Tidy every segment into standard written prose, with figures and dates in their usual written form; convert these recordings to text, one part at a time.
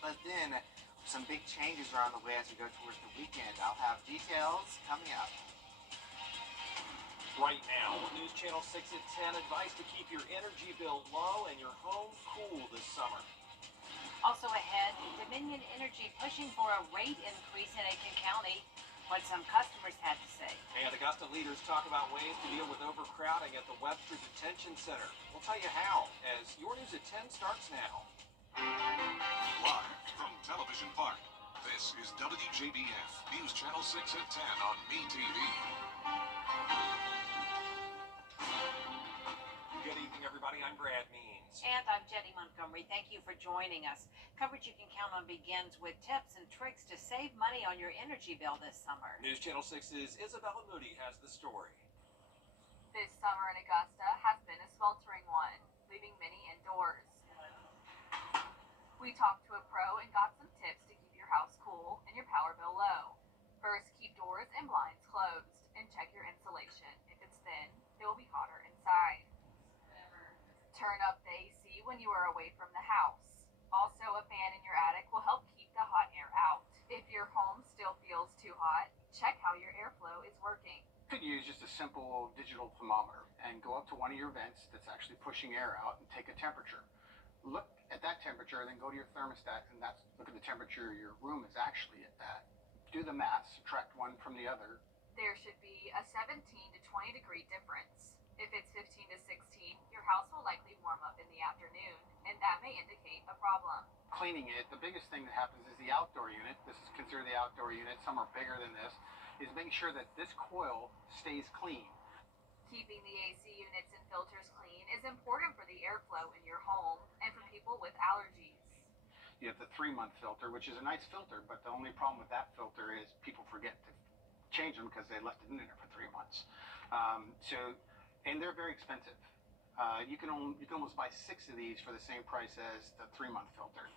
buzzed in. Some big changes are on the way as we go towards the weekend. I'll have details coming up. Right now, News Channel 6 at 10, advice to keep your energy bill low and your home cool this summer. Also ahead, Dominion Energy pushing for a rate increase in Aiken County. What some customers had to say. And Augusta leaders talk about ways to deal with overcrowding at the Webster Detention Center. We'll tell you how as Your News at 10 starts now. Live from Television Park, this is WJBF News Channel 6 at 10 on MeTV. Good evening, everybody. I'm Brad Means. And I'm Jenny Montgomery. Thank you for joining us. Coverage you can count on begins with tips and tricks to save money on your energy bill this summer. News Channel 6's Isabella Moody has the story. This summer in Augusta has been a sweltering one, leaving many indoors. We talked to a pro and got some tips to keep your house cool and your power bill low. First, keep doors and blinds closed and check your insulation. If it's thin, it will be hotter inside. Turn up the AC when you are away from the house. Also, a fan in your attic will help keep the hot air out. If your home still feels too hot, check how your airflow is working. You could use just a simple digital thermometer and go up to one of your vents that's actually pushing air out and take a temperature. Look at that temperature, then go to your thermostat and look at the temperature your room is actually at. Do the math, subtract one from the other. There should be a 17 to 20 degree difference. If it's 15 to 16, your house will likely warm up in the afternoon, and that may indicate a problem. Cleaning it, the biggest thing that happens is the outdoor unit. This is considered the outdoor unit. Some are bigger than this. Is making sure that this coil stays clean. Keeping the AC units and filters clean is important for the airflow in your home and for people with allergies. You have the 3-month filter, which is a nice filter, but the only problem with that filter is people forget to change them because they left it in there for 3 months. And they're very expensive. You can almost buy 6 of these for the same price as the 3-month filter.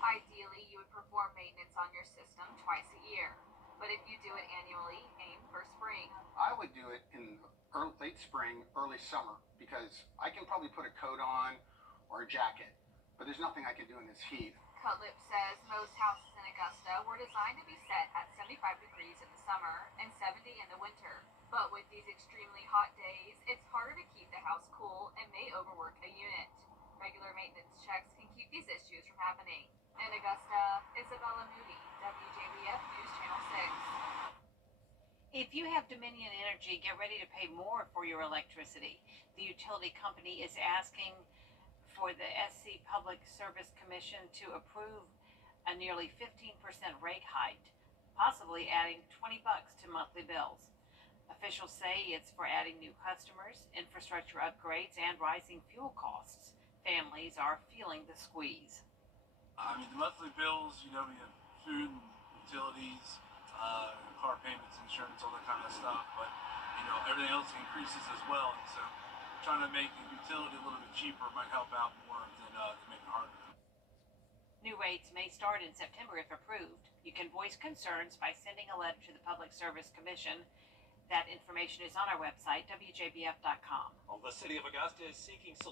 Ideally, you would perform maintenance on your system twice a year. But if you do it annually, aim for spring. I would do it in late spring, early summer, because I can probably put a coat on or a jacket, but there's nothing I can do in this heat. Cutlip says most houses in Augusta were designed to be set at 75 degrees in the summer and 70 in the winter. But with these extremely hot days, it's harder to keep the house cool and may overwork a unit. Regular maintenance checks can keep these issues from happening. In Augusta, Isabella Moody, WJBF News Channel 6. If you have Dominion Energy, get ready to pay more for your electricity. The utility company is asking for the SC Public Service Commission to approve a nearly 15% rate hike, possibly adding $20 to monthly bills. Officials say it's for adding new customers, infrastructure upgrades, and rising fuel costs. Families are feeling the squeeze. I mean, the monthly bills, we have food and utilities, car payments, insurance, all that kind of stuff, but, everything else increases as well, and so trying to make the utility a little bit cheaper might help out more than make it harder. New rates may start in September if approved. You can voice concerns by sending a letter to the Public Service Commission. That information is on our website, WJBF.com. Well, the city of Augusta is seeking solutions.